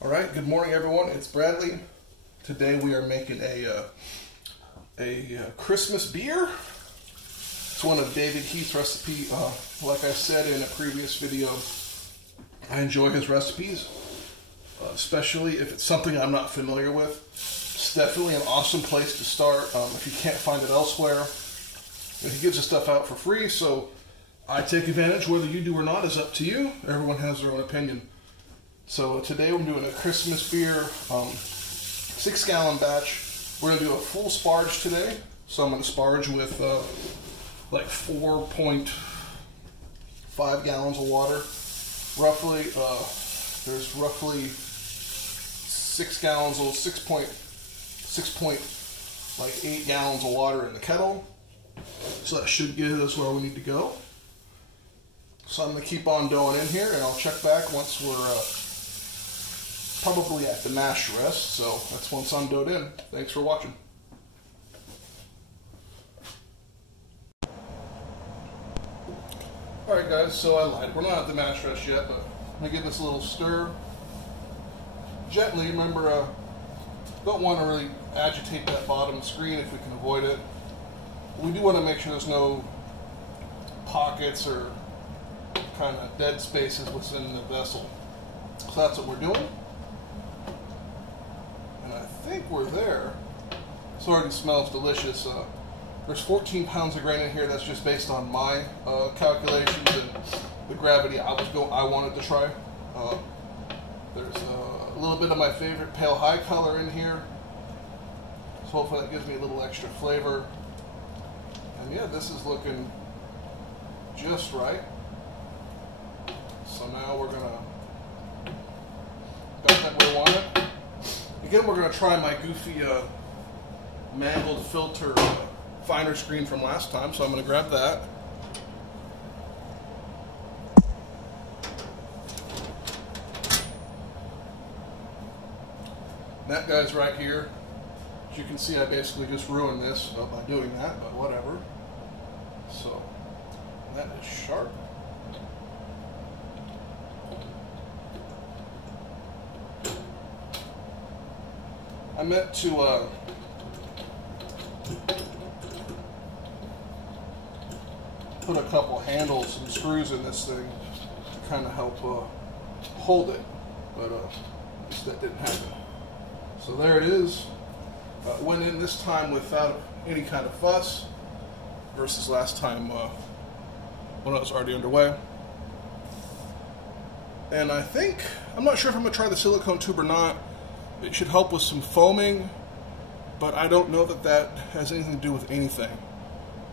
All right, good morning everyone, it's Bradley. Today we are making a Christmas beer. It's one of David Heath's recipe. Like I said in a previous video, I enjoy his recipes, especially if it's something I'm not familiar with. It's definitely an awesome place to start if you can't find it elsewhere. And he gives his stuff out for free, so I take advantage. Whether you do or not is up to you. Everyone has their own opinion. So today we're doing a Christmas beer, 6-gallon batch. We're going to do a full sparge today. So I'm going to sparge with like 4.5 gallons of water. Roughly, there's roughly 6 gallons, or 6.8 gallons of water in the kettle. So that should get us where we need to go. So I'm going to keep on doing in here, and I'll check back once we're probably at the mash rest. So that's once I'm doughed in. Thanks for watching. Alright guys, so I lied. We're not at the mash rest yet, but I'm going to give this a little stir. Gently, remember, don't want to really agitate that bottom screen if we can avoid it. We do want to make sure there's no pockets or kind of dead spaces within the vessel. So that's what we're doing. And I think we're there. This already smells delicious. There's 14 pounds of grain in here. That's just based on my calculations and the gravity I wanted to try. There's a little bit of my favorite pale high color in here. So hopefully that gives me a little extra flavor. And yeah, this is looking just right. So now we're gonna got that where we want it. Again, we're gonna try my goofy mangled filter finer screen from last time. So I'm gonna grab that. That guy's right here. As you can see, I basically just ruined this by doing that, but whatever. So that is sharp. I meant to put a couple handles and screws in this thing to kind of help hold it, but that didn't happen. So there it is. Went in this time without any kind of fuss versus last time when I was already underway. And I think, I'm not sure if I'm going to try the silicone tube or not. It should help with some foaming, but I don't know that that has anything to do with anything.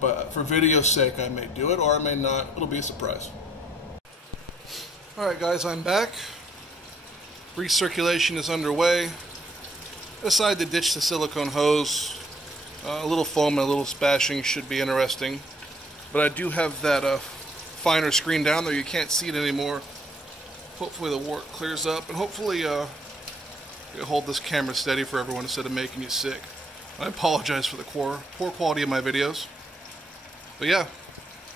But for video's sake, I may do it, or I may not. It'll be a surprise. Alright guys, I'm back. Recirculation is underway. I decided to ditch the silicone hose. A little foam and a little splashing should be interesting. But I do have that finer screen down there. You can't see it anymore. Hopefully the wart clears up, and hopefully it'll hold this camera steady for everyone instead of making you sick. I apologize for the poor quality of my videos. But yeah,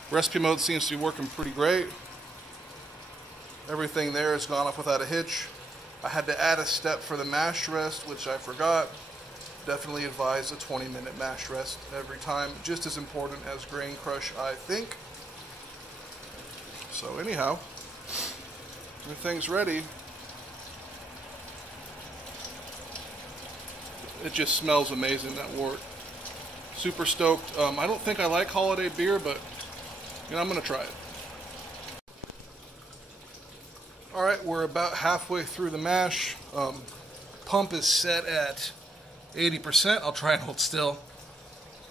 recipe mode seems to be working pretty great. Everything there has gone off without a hitch. I had to add a step for the mash rest, which I forgot. Definitely advise a 20-minute mash rest every time. Just as important as grain crush, I think. So anyhow, everything's ready. It just smells amazing, that wort. Super stoked. I don't think I like holiday beer, but you know, I'm going to try it. Alright, we're about halfway through the mash. Pump is set at 80%. I'll try and hold still.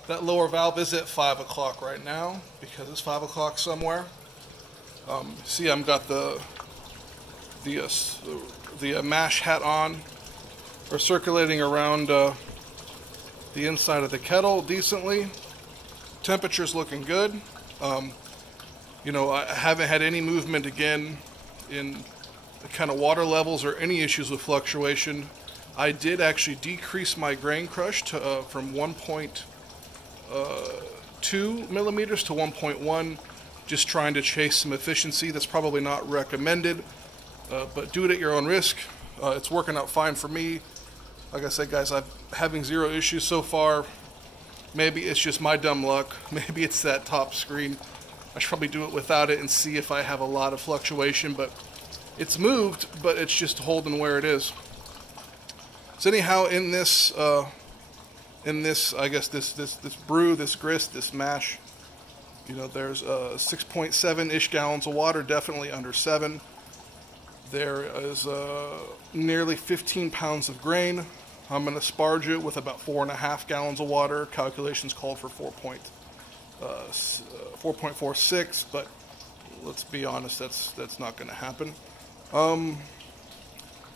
That lower valve is at 5 o'clock right now, because it's 5 o'clock somewhere. See, I've got the mash hat on. We're circulating around the inside of the kettle decently. Temperature's looking good. You know, I haven't had any movement again in the kind of water levels or any issues with fluctuation. I did actually decrease my grain crush to from 1.2 millimeters to 1.1, just trying to chase some efficiency. That's probably not recommended, but do it at your own risk. It's working out fine for me. Like I said, guys, I'm having zero issues so far. Maybe it's just my dumb luck. Maybe it's that top screen. I should probably do it without it and see if I have a lot of fluctuation, but it's moved, but it's just holding where it is. So anyhow, in this, I guess this brew, this grist, this mash, you know, there's 6.7-ish gallons of water, definitely under 7. There is nearly 15 pounds of grain. I'm going to sparge it with about 4.5 gallons of water. Calculations called for 4.46, but let's be honest, that's not going to happen.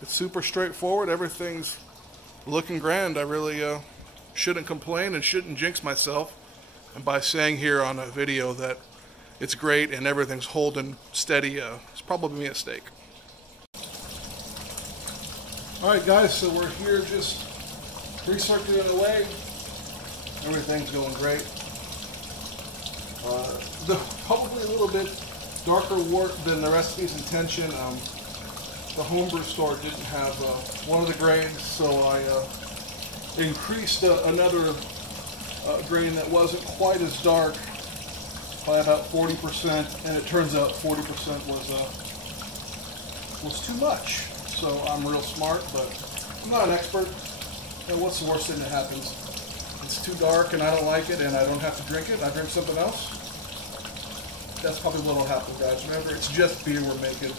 It's super straightforward. Everything's looking grand. I really shouldn't complain and shouldn't jinx myself. And by saying here on a video that it's great and everything's holding steady, it's probably a mistake. Alright guys, so we're here just recirculating away. Everything's going great. Probably a little bit darker wort than the recipe's intention. The homebrew store didn't have one of the grains, so I increased another grain that wasn't quite as dark by about 40%, and it turns out 40% was too much. So I'm real smart, but I'm not an expert. And what's the worst thing that happens? It's too dark and I don't like it and I don't have to drink it and I drink something else. That's probably what will happen, guys. Remember, it's just beer we're making.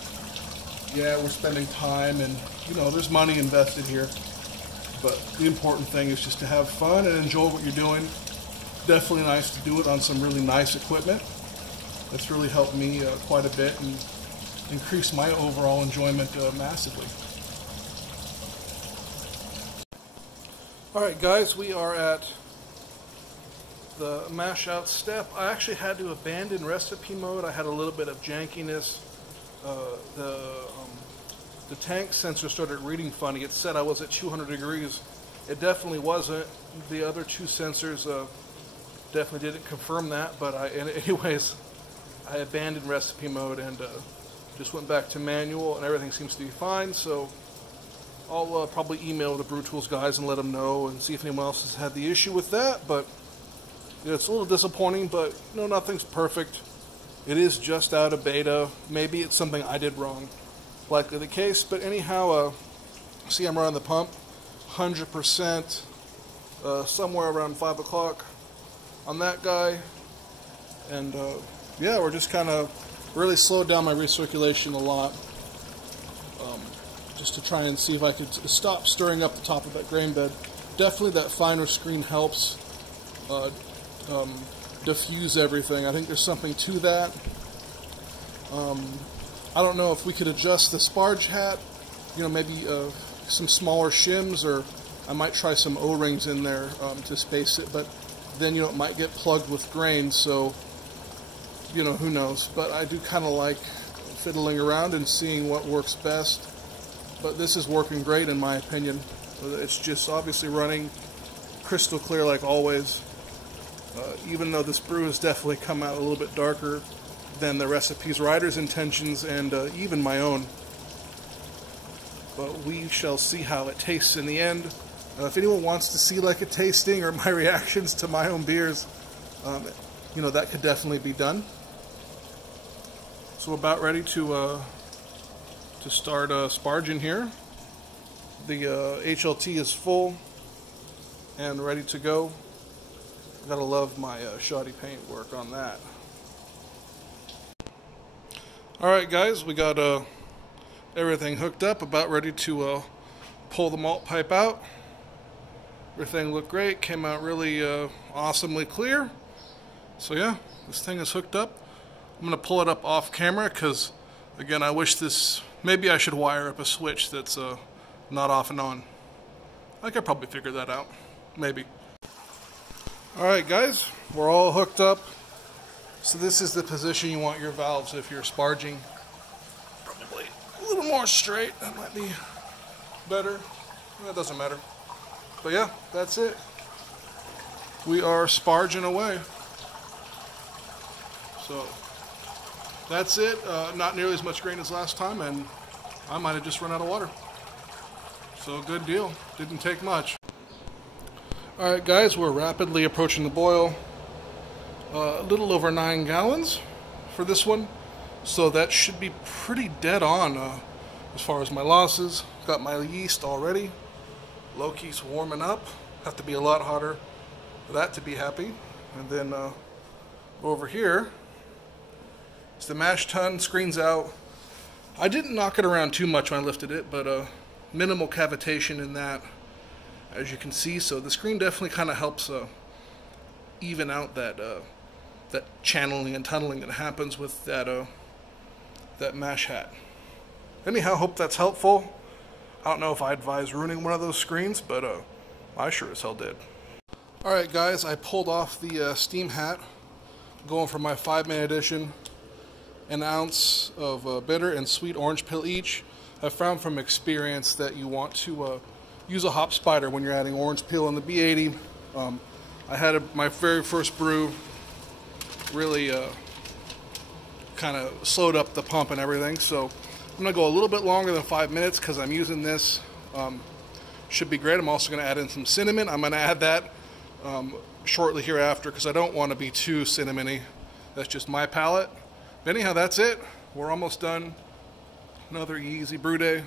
Yeah, we're spending time and, you know, there's money invested here. But the important thing is just to have fun and enjoy what you're doing. Definitely nice to do it on some really nice equipment. That's really helped me quite a bit and increase my overall enjoyment massively. Alright guys, we are at the mash out step. I actually had to abandon recipe mode. I had a little bit of jankiness. The tank sensor started reading funny. It said I was at 200 degrees. It definitely wasn't. The other two sensors definitely didn't confirm that, but anyways, I abandoned recipe mode and just went back to manual, and everything seems to be fine. So I'll probably email the Brewtools guys and let them know and see if anyone else has had the issue with that. But you know, it's a little disappointing, but no, nothing's perfect. It is just out of beta. Maybe it's something I did wrong. Likely the case. But anyhow, see, I'm running the pump 100%, somewhere around 5 o'clock on that guy. And yeah, we're just kind of really slowed down my recirculation a lot, just to try and see if I could stop stirring up the top of that grain bed. Definitely that finer screen helps diffuse everything. I think there's something to that. I don't know if we could adjust the sparge hat, you know, maybe some smaller shims, or I might try some O-rings in there to space it, but then, you know, it might get plugged with grain, so, you know, who knows. But I do kind of like fiddling around and seeing what works best. But this is working great in my opinion. It's just obviously running crystal clear like always. Even though this brew has definitely come out a little bit darker than the recipe's writer's intentions and even my own. But we shall see how it tastes in the end. If anyone wants to see like a tasting or my reactions to my own beers, you know, that could definitely be done. So we're about ready to start sparging here. The HLT is full and ready to go. Gotta love my shoddy paint work on that. Alright guys, we got everything hooked up, about ready to pull the malt pipe out. Everything looked great, came out really awesomely clear. So yeah, this thing is hooked up. I'm going to pull it up off camera because, again, I wish this, maybe I should wire up a switch that's not off and on. I could probably figure that out, maybe. Alright guys, we're all hooked up. So this is the position you want your valves if you're sparging. Probably a little more straight, that might be better. That doesn't matter. But yeah, that's it. We are sparging away. So that's it. Not nearly as much grain as last time, and I might have just run out of water. So good deal. Didn't take much. Alright guys, we're rapidly approaching the boil. A little over 9 gallons for this one. So that should be pretty dead on as far as my losses. Got my yeast already. Loki's warming up. Have to be a lot hotter for that to be happy. And then over here is the mash tun. Screen's out. I didn't knock it around too much when I lifted it, but minimal cavitation in that, as you can see. So the screen definitely kind of helps even out that that channeling and tunneling that happens with that that mash hat. Anyhow, hope that's helpful. I don't know if I advise ruining one of those screens, but I sure as hell did. Alright guys, I pulled off the steam hat, going for my 5-minute edition. An ounce of bitter and sweet orange peel each. I've found from experience that you want to use a hop spider when you're adding orange peel in the B80. I had my very first brew, really kind of slowed up the pump and everything, so I'm going to go a little bit longer than 5 minutes because I'm using this. Should be great. I'm also going to add in some cinnamon. I'm going to add that shortly hereafter because I don't want to be too cinnamony. That's just my palate. But anyhow, that's it. We're almost done. Another easy brew day.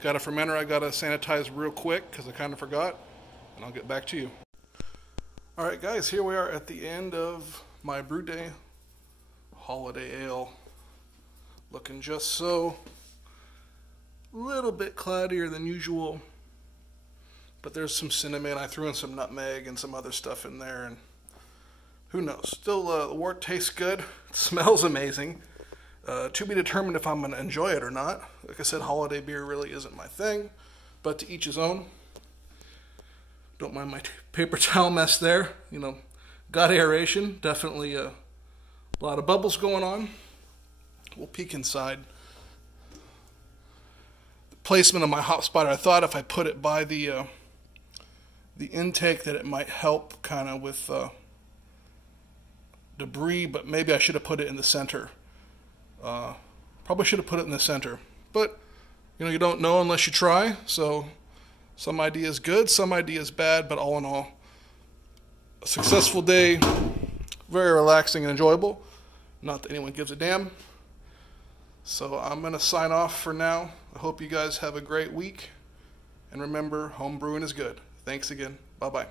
Got a fermenter I got to sanitize real quick because I kind of forgot. And I'll get back to you. Alright guys, here we are at the end of my Brewday Holiday Ale. Looking just so. A little bit cloudier than usual. But there's some cinnamon. I threw in some nutmeg and some other stuff in there. And who knows? Still, the wort tastes good. It smells amazing. To be determined if I'm going to enjoy it or not. Like I said, holiday beer really isn't my thing. But to each his own. Don't mind my paper towel mess there. You know, got aeration. Definitely a lot of bubbles going on. We'll peek inside. The placement of my hop spider. I thought if I put it by the intake that it might help kind of with debris, but maybe I should have put it in the center. Probably should have put it in the center, but you know, you don't know unless you try. So some ideas good, some ideas bad, but all in all, a successful day, very relaxing and enjoyable. Not that anyone gives a damn. So I'm gonna sign off for now. I hope you guys have a great week, and remember, home brewing is good. Thanks again. Bye bye.